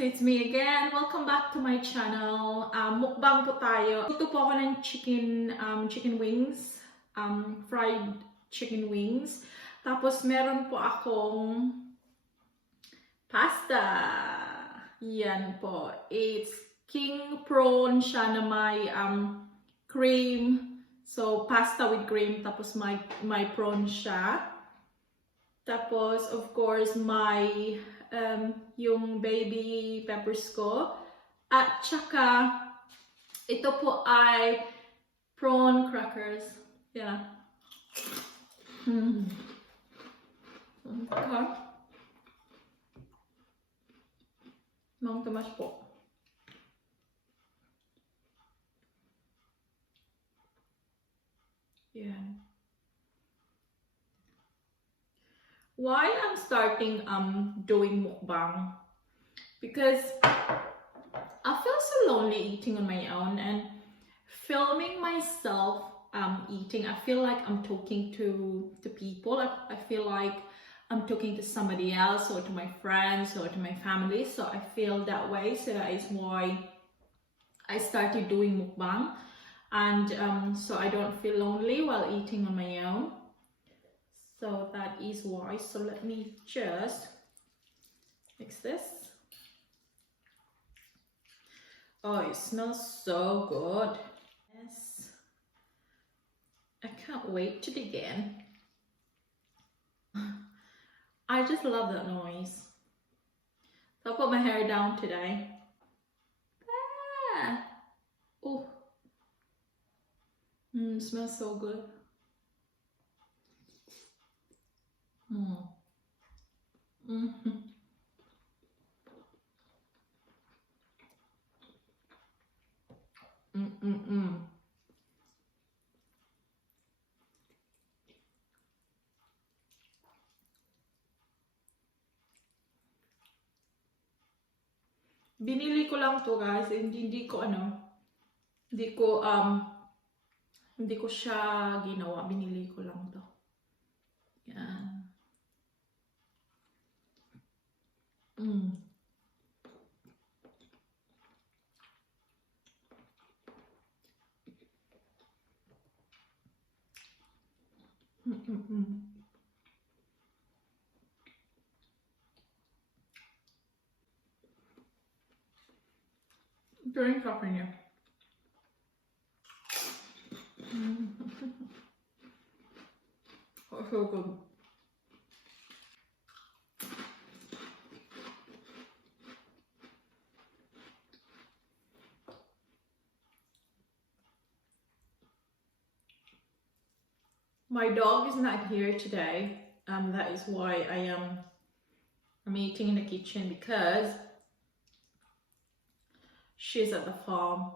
it's me again. Welcome back to my channel. Mukbang po tayo. Luto po ako ng chicken wings. Fried chicken wings. Tapos meron po akong pasta. Yan po. It's king prawn siya na may cream. So pasta with cream. Tapos may prawn siya. Tapos of course may yung baby peppers ko. At saka, ito po ay prawn crackers. Yeah. Okay. Mang Tomas po. Yeah. Why I'm starting doing mukbang? Because I feel so lonely eating on my own, and filming myself eating, I feel like I'm talking to people. I feel like I'm talking to somebody else, or to my friends, or to my family. So I feel that way. So that is why I started doing mukbang, and so I don't feel lonely while eating on my own. So that is why. So let me just mix this. Oh, it smells so good. Yes. I can't wait to begin. I just love that noise. So I'll put my hair down today. Ah. Oh. Smells so good. Binili ko lang to, guys. Hindi ko siya ginawa. Binili ko lang to. Yan. Drink up in here. Oh, so good. My dog is not here today. That is why I'm eating in the kitchen, because she's at the farm.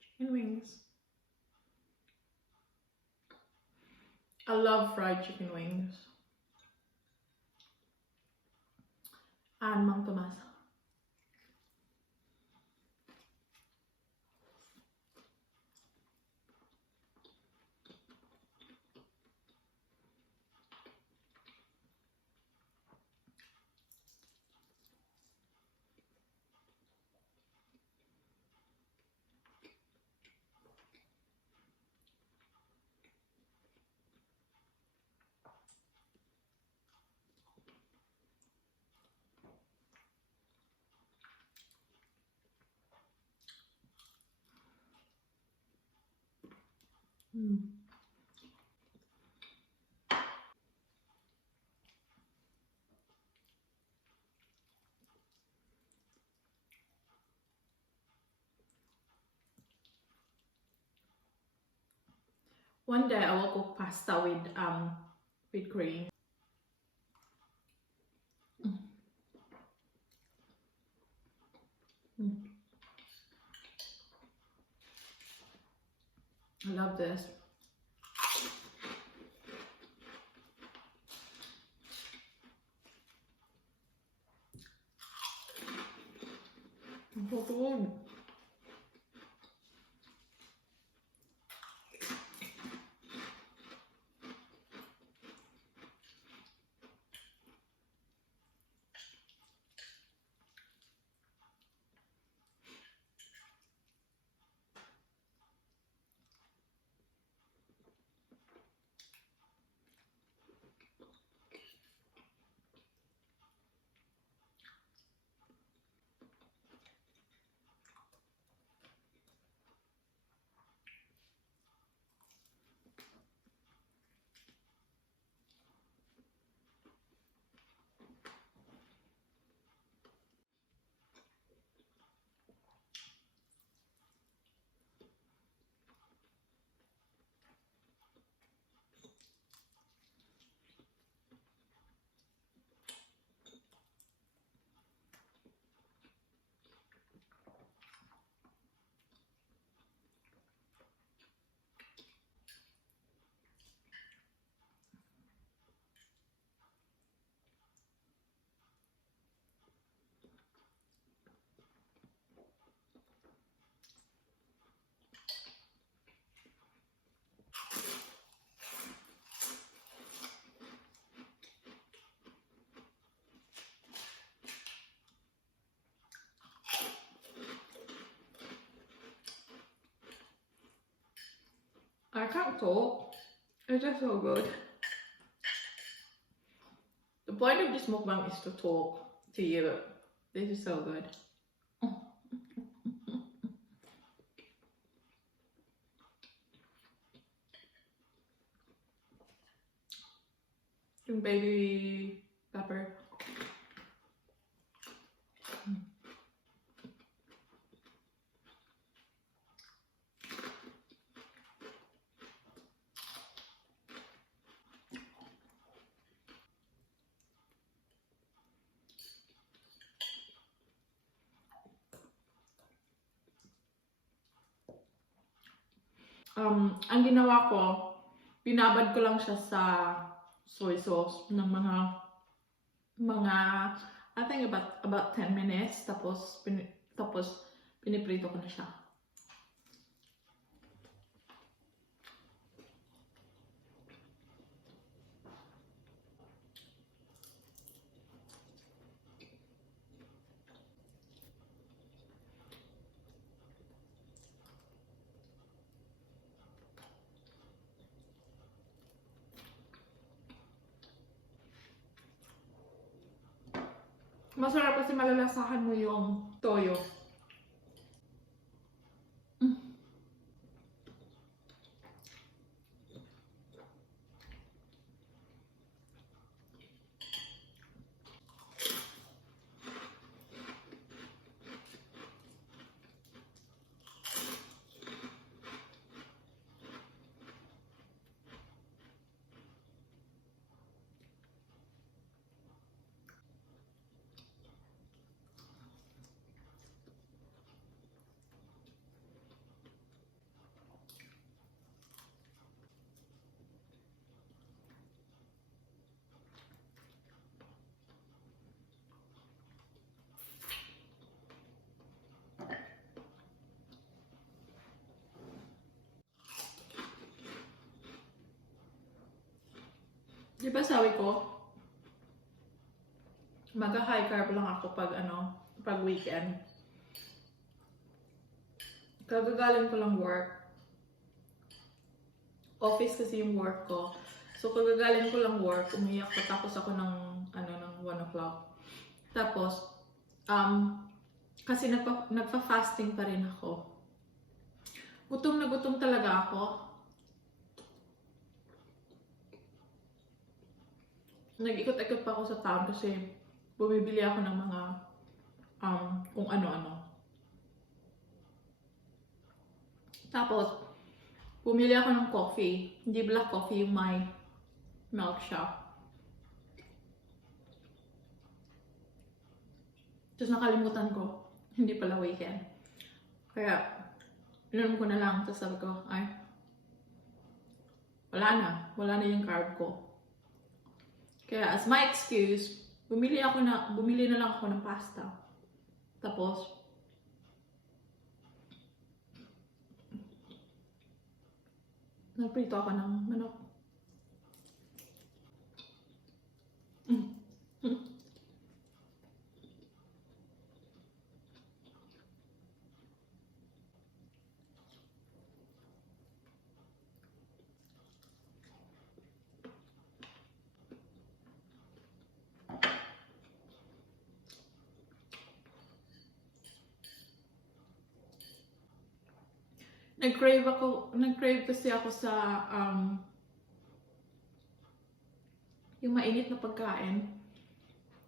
Chicken wings. I love fried chicken wings. And Mang Tomas. One day I will cook pasta with cream. I love this. So good. I can't talk. It's just so good. The point of this mukbang is to talk to you. This is so good. Yung baby pepper. Ang ginawa ko, binabad ko lang siya sa soy sauce ng mga I think about 10 minutes, tapos piniprito ko na siya. Masarap kasi malalasahan mo yung toyo. Di ba sabi ko, mag-high carb lang ako pag weekend. Kagagaling ko lang work. Office kasi yung work ko. So kagagaling ko lang work, umiyak ko, tapos ako ng 1 o'clock. Tapos, kasi nagpa-fasting pa rin ako. Gutom na gutom talaga ako. Nag-ikot-ikot pa ako sa town kasi bumibili ako ng mga kung ano-ano. Tapos, bumili ako ng coffee. Hindi black coffee, yung may milk siya. Tapos nakalimutan ko, hindi pala weekend. Kaya, inom ko na lang. Tapos sabi ko, ay, wala na yung carb ko. Kaya as my excuse, bumili na lang ako ng pasta. Tapos, Nagprito ako ng manok. Nag-crave kasi ako sa yung mainit na pagkain.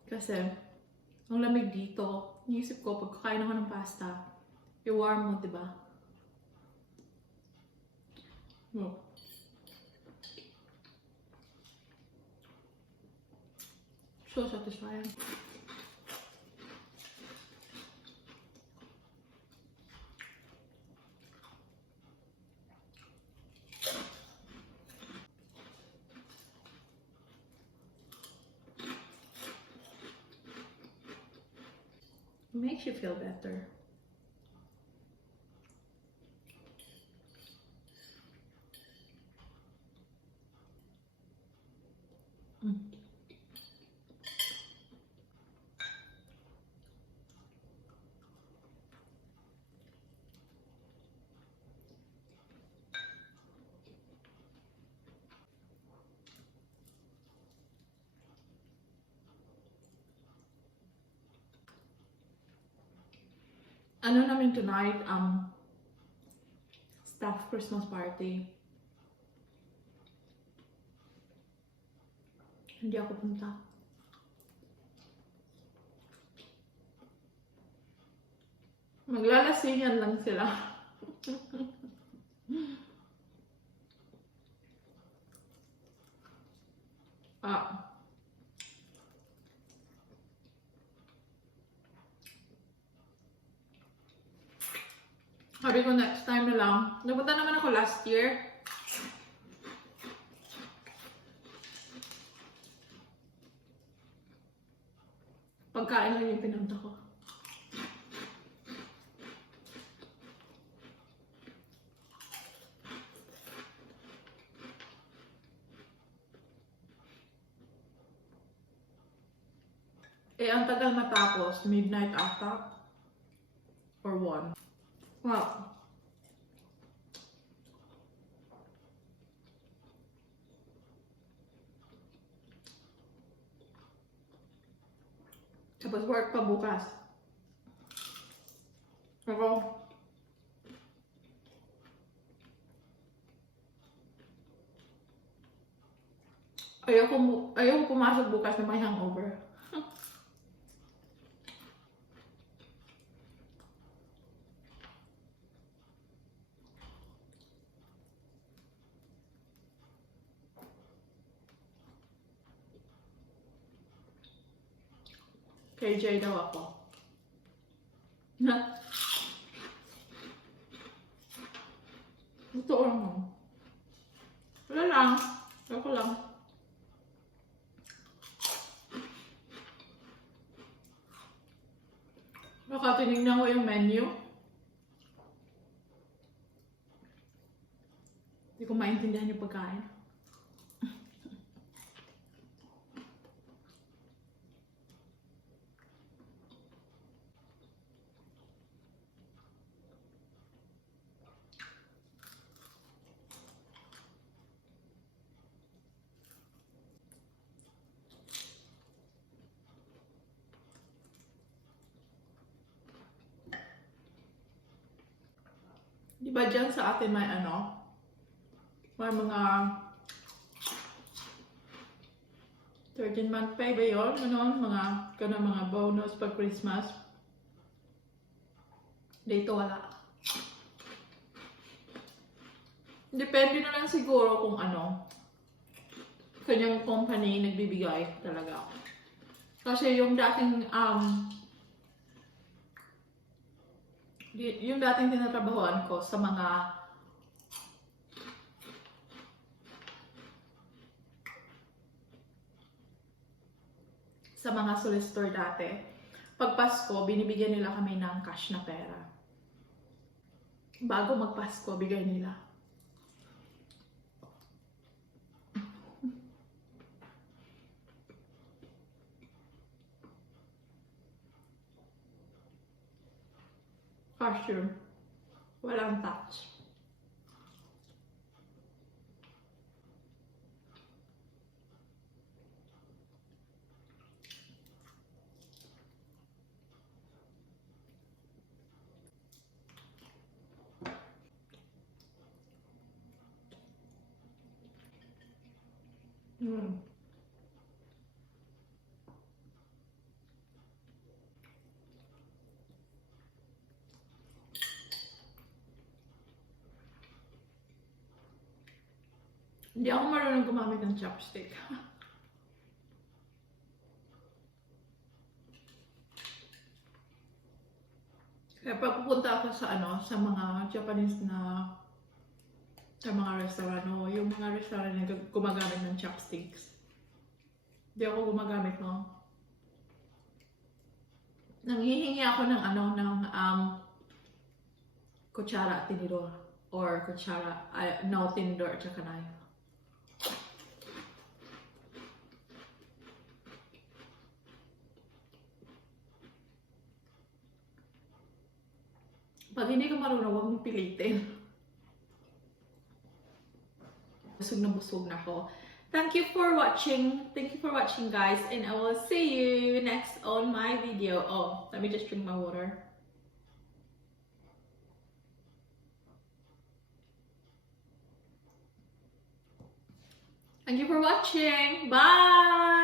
Kasi ang lamig dito, inisip ko pag kakain ako ng pasta, i-warm mo, diba? Oh. So satisfying. It makes you feel better. Ano namin tonight, staff Christmas party. Hindi ako punta. Maglalasingan lang sila. Sabi ko next time na lang. Napunta naman ako last year. Pagkain lang yung pinunta ko. Eh, ang tagal matapos. Midnight ata. Or 1. Wow. Tapos work pa bukas. Ako. Ayoko pumasok bukas na may hangover. KJ daw ako. Na. Ito lang. Wala lang. Ako lang. Baka tinignan ko yung menu. Hindi ko maintindihan yung pagkain. Diba dyan sa atin may may mga 13-month pay ba yun? Mga bonus pag Christmas. Dito wala. Depende na lang siguro kung kanyang company nagbibigay talaga. Kasi yung dating tinatrabahoan ko sa mga solicitor dati, pag Pasko, binibigyan nila kami ng cash na pera. Bago mag-Pasko, bigay nila. Cashew. Walang touch. Hindi ako marunong gumamit ng chopstick. Kaya pag pupunta ako sa sa mga Japanese na sa mga restaurant o yung mga restaurant na gumagamit ng chopsticks. Hindi ako gumagamit no. Nanghihingi ako ng kutsara at tinidor or kutsara, no tinidor at saka knife. Pag hindi ka marunong, huwag mong pilitin. Busog na ako. Thank you for watching. Thank you for watching, guys. And I will see you next on my video. Oh, let me just drink my water. Thank you for watching. Bye!